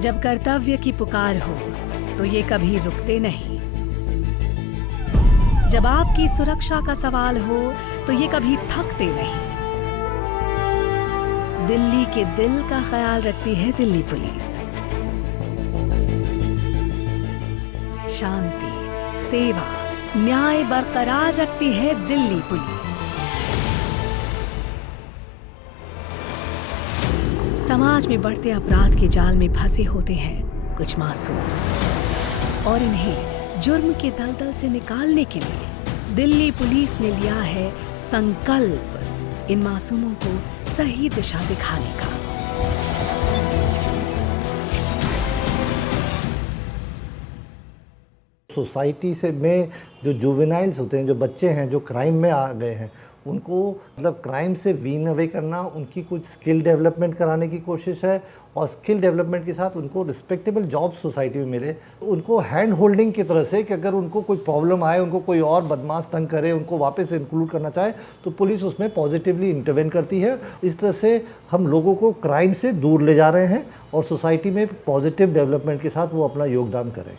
जब कर्तव्य की पुकार हो तो ये कभी रुकते नहीं। जब आपकी सुरक्षा का सवाल हो तो ये कभी थकते नहीं। दिल्ली के दिल का ख्याल रखती है दिल्ली पुलिस। शांति, सेवा, न्याय बरकरार रखती है दिल्ली पुलिस। समाज में बढ़ते अपराध के जाल में फंसे होते हैं कुछ मासूम, और इन्हें जुर्म के दलदल से निकालने के लिए दिल्ली पुलिस ने लिया है संकल्प इन मासूमों को सही दिशा दिखाने का। सोसाइटी से में जो जुवेनाइल्स होते हैं, जो बच्चे हैं जो क्राइम में आ गए हैं, उनको मतलब क्राइम से वीन अवे करना, उनकी कुछ स्किल डेवलपमेंट कराने की कोशिश है, और स्किल डेवलपमेंट के साथ उनको रिस्पेक्टेबल जॉब सोसाइटी में मिले। उनको हैंड होल्डिंग की तरह से कि अगर उनको कोई प्रॉब्लम आए, उनको कोई और बदमाश तंग करे, उनको वापस इंक्लूड करना चाहे तो पुलिस उसमें पॉजिटिवली इंटरवेन करती है। इस तरह से हम लोगों को क्राइम से दूर ले जा रहे हैं और सोसाइटी में पॉजिटिव डेवलपमेंट के साथ वो अपना योगदान करें।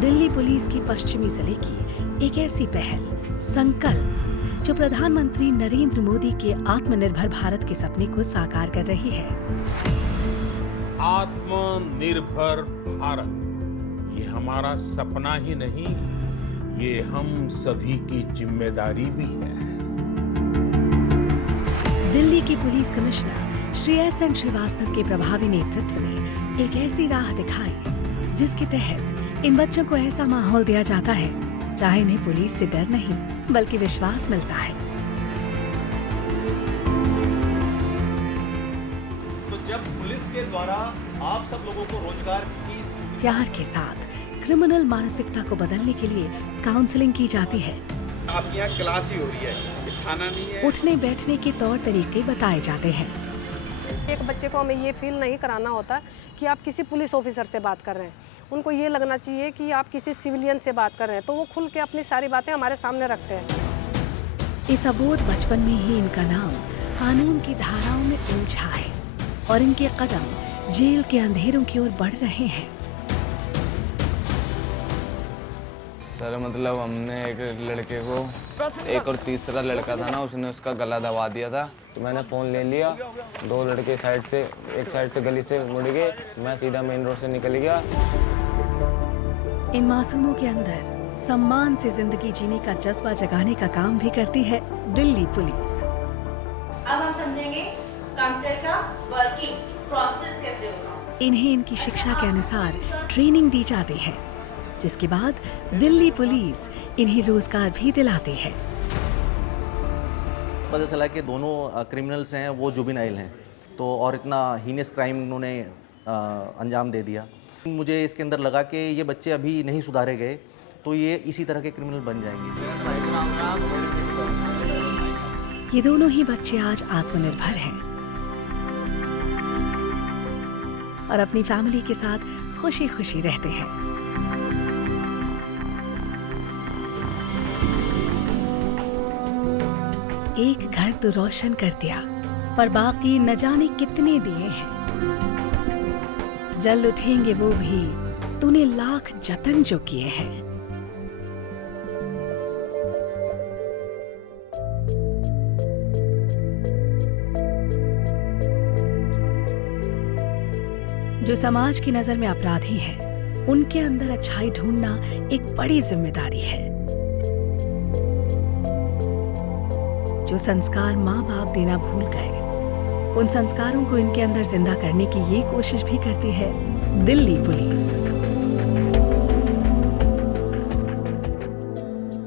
दिल्ली पुलिस की पश्चिमी जिले की एक ऐसी पहल संकल्प जो प्रधानमंत्री नरेंद्र मोदी के आत्मनिर्भर भारत के सपने को साकार कर रही है। आत्मनिर्भर भारत ये हमारा सपना ही नहीं, ये हम सभी की जिम्मेदारी भी है। दिल्ली की पुलिस कमिश्नर श्री एस.एन. श्रीवास्तव के प्रभावी नेतृत्व ने एक ऐसी राह दिखाई जिसके तहत इन बच्चों को ऐसा माहौल दिया जाता है चाहे इन्हें पुलिस से डर नहीं बल्कि विश्वास मिलता है। तो जब पुलिस के द्वारा आप सब लोगों को रोजगार की प्यार के साथ क्रिमिनल मानसिकता को बदलने के लिए काउंसलिंग की जाती है। आपकी यहाँ क्लास ही हो रही है, ये थाना नहीं है। उठने बैठने के तौर तरीके बताए जाते हैं। एक बच्चे को हमें ये फील नहीं कराना होता कि आप किसी पुलिस ऑफिसर से बात कर रहे हैं। उनको ये लगना चाहिए कि आप किसी सिविलियन से बात कर रहे हैं, तो वो खुल के अपनी सारी बातें हमारे सामने रखते हैं। इस अबोध बचपन में ही इनका नाम कानून की धाराओं में उलझा है और इनके कदम जेल के अंधेरों की ओर बढ़ रहे हैं। सर मतलब हमने एक लड़के को, एक और तीसरा लड़का था ना, उसने उसका गला दबा दिया था, तो मैंने फ़ोन ले लिया। दो लड़के साइड से, एक साइड से गली से मुड़ गए, मैं सीधा मेन रोड से निकल गया। इन मासूमों के अंदर सम्मान से जिंदगी जीने का जज्बा जगाने का काम भी करती है दिल्ली पुलिस। अब हम समझेंगे कंप्यूटर का वर्किंग प्रोसेस कैसे होगा। इन्हें इनकी शिक्षा के अनुसार ट्रेनिंग दी जाती है, जिसके बाद दिल्ली पुलिस इन्हें रोजगार भी दिलाती है। पता चला कि दोनों क्रिमिनल्स हैं वो जुवेनाइल हैं, तो और इतना हीनियस क्राइम उन्होंने अंजाम दे दिया। मुझे इसके अंदर लगा कि ये बच्चे अभी नहीं सुधारे गए तो ये इसी तरह के क्रिमिनल बन जाएंगे। ये दोनों ही बच्चे आज आत्मनिर्भर हैं और अपनी फैमिली के साथ खुशी खुशी रहते हैं। एक घर तो रोशन कर दिया, पर बाकी न जाने कितने दिए हैं। जल उठेंगे वो भी, तूने लाख जतन जो किए हैं। जो समाज की नजर में अपराधी हैं, उनके अंदर अच्छाई ढूंढना एक बड़ी जिम्मेदारी है। जो संस्कार माँ बाप देना भूल गए, उन संस्कारों को इनके अंदर जिंदा करने की ये कोशिश भी करती है दिल्ली पुलिस।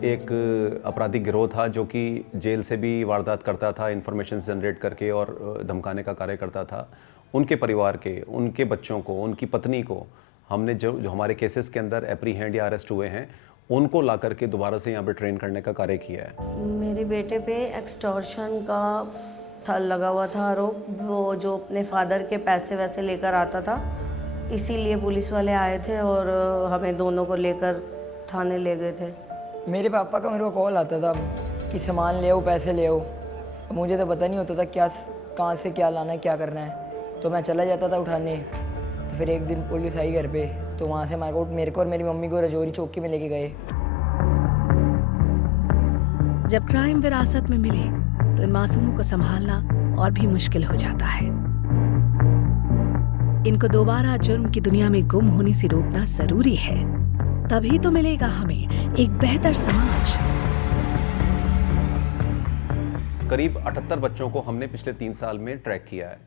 एक आपराधिक गिरोह था जो कि जेल से भी वारदात करता था, इंफॉर्मेशन जनरेट करके और धमकाने का कार्य करता था। उनके परिवार के, उनके बच्चों को, उनकी पत्नी को हमने जो हमारे केसेस के अंदर एप्रीहेंड या अरेस्ट हुए हैं, उनको ला करके दोबारा से यहाँ पे ट्रेन करने का कार्य किया है। मेरे बेटे पे एक्सटॉर्शन का लगा हुआ था आरोप। वो जो अपने फादर के पैसे वैसे लेकर आता था, इसीलिए पुलिस वाले आए थे और हमें दोनों को लेकर थाने ले गए थे। मेरे पापा का मेरे को कॉल आता था कि सामान ले आओ, पैसे ले आओ। मुझे तो पता नहीं होता था क्या कहाँ से क्या लाना है, क्या करना है। तो मैं चला जाता था उठाने। तो फिर एक दिन पुलिस आई घर पे, तो वहाँ से मेरे को और मेरी मम्मी को रजौरी चौकी में लेके गए। जब क्राइम विरासत में मिले तो इन मासूमों को संभालना और भी मुश्किल हो जाता है। इनको दोबारा जुर्म की दुनिया में गुम होने से रोकना जरूरी है, तभी तो मिलेगा हमें एक बेहतर समाज। करीब 78 बच्चों को हमने पिछले 3 साल में ट्रैक किया है।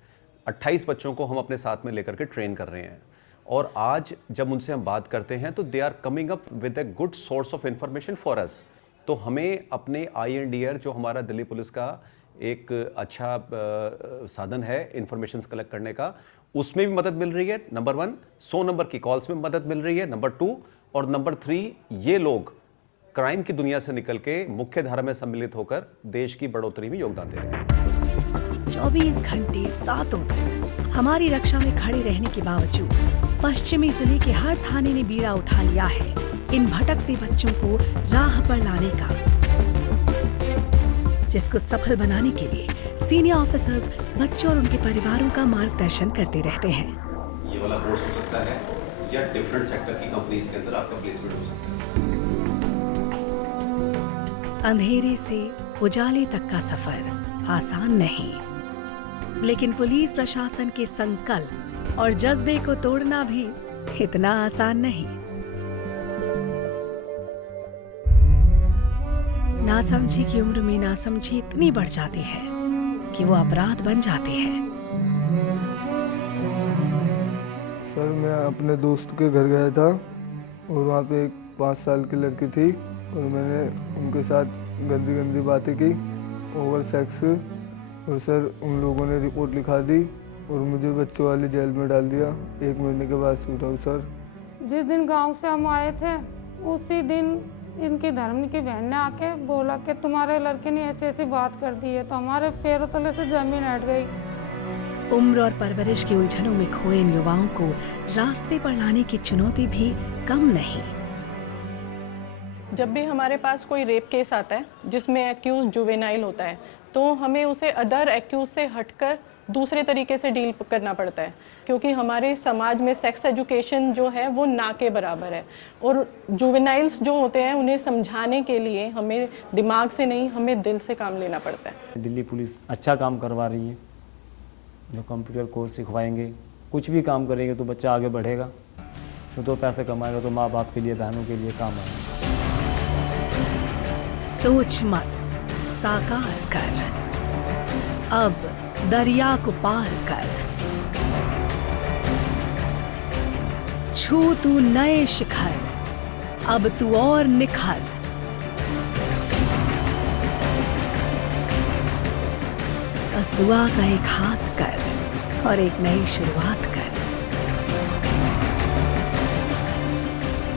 28 बच्चों को हम अपने साथ में लेकर के ट्रेन कर रहे हैं, और आज जब उनसे हम बात करते हैं तो they are coming up with a good source of information for us. तो हमें अपने INDR जो हमारा दिल्ली पुलिस का एक अच्छा साधन है इंफॉर्मेशन कलेक्ट करने का, उसमें भी मदद मिल रही है। नंबर 1, 100 नंबर की कॉल्स में मदद मिल रही है। नंबर 2 और नंबर 3, ये लोग क्राइम की दुनिया से निकल के मुख्य धारा में सम्मिलित होकर देश की बढ़ोतरी में योगदान दे रहे हैं। 24 घंटे 7 दिन हमारी रक्षा में खड़े रहने के बावजूद पश्चिमी जिले के हर थाने ने बीड़ा उठा लिया है इन भटकते बच्चों को राह पर लाने का, जिसको सफल बनाने के लिए सीनियर ऑफिसर्स बच्चों और उनके परिवारों का मार्गदर्शन करते रहते हैं। ये वाला कोर्स हो सकता है या डिफरेंट सेक्टर की कंपनीज के अंदर आपका प्लेसमेंट हो सकता है। अंधेरे से उजाले तक का सफर आसान नहीं, लेकिन पुलिस प्रशासन के संकल्प और जज्बे को तोड़ना भी इतना आसान नहीं। नासमझी की उम्र में नासमझी इतनी बढ़ जाती है कि वो अपराध बन जाते हैं। सर, मैं अपने दोस्त के घर गया था और वहाँ पे एक 5 साल की लड़की थी और मैंने उनके साथ गंदी गंदी बातें की, ओवर सेक्स। और सर, उन लोगों ने रिपोर्ट लिखा दी और मुझे बच्चों वाली जेल में डाल दिया। 1 महीने के बाद छूटा हूँ सर। जिस दिन गांव से हम आए थे उसी दिन इनकी धर्म की बहन ने आके बोला कि तुम्हारे लड़के ने ऐसी ऐसी बात कर दी है, तो हमारे पैरों तले से जमीन हट गई। उम्र और परवरिश की उलझनों में खोए इन युवाओं को रास्ते पर लाने की चुनौती भी कम नहीं। जब भी हमारे पास कोई रेप केस आता है जिसमें एक्यूज जुवेनाइल होता है, तो हमें उसे अदर एक्यूज से हटकर दूसरे तरीके से डील करना पड़ता है, क्योंकि हमारे समाज में सेक्स एजुकेशन जो है वो ना के बराबर है। और जुवेनाइल्स जो होते हैं उन्हें समझाने के लिए हमें दिमाग से नहीं, हमें दिल से काम लेना पड़ता है। दिल्ली पुलिस अच्छा काम करवा रही है, जो कंप्यूटर कोर्स सिखवाएंगे, कुछ भी काम करेंगे तो बच्चा आगे बढ़ेगा, तो 2 पैसे कमाएगा तो माँ बाप के लिए, बहनों के लिए काम आएगा। सोच मत, साकार कर, अब दरिया को पार कर, छू तू नए शिखर, अब तू और निखर। बस दुआ का एक हाथ कर और एक नई शुरुआत कर,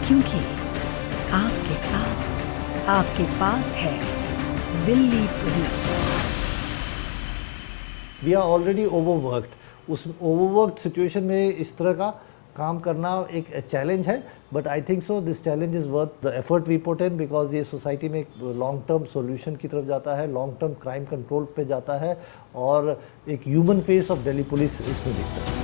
क्योंकि आपके साथ, आपके पास है Delhi police. We are already overworked. उस ओवरवर्कड सिचुएशन में इस तरह का काम करना एक चैलेंज है, but I think so this challenge is worth the effort we put in, because ये सोसाइटी में एक लॉन्ग टर्म सॉल्यूशन की तरफ जाता है, लॉन्ग टर्म क्राइम कंट्रोल पे जाता है, और एक human face of Delhi police इसमें दिखता है।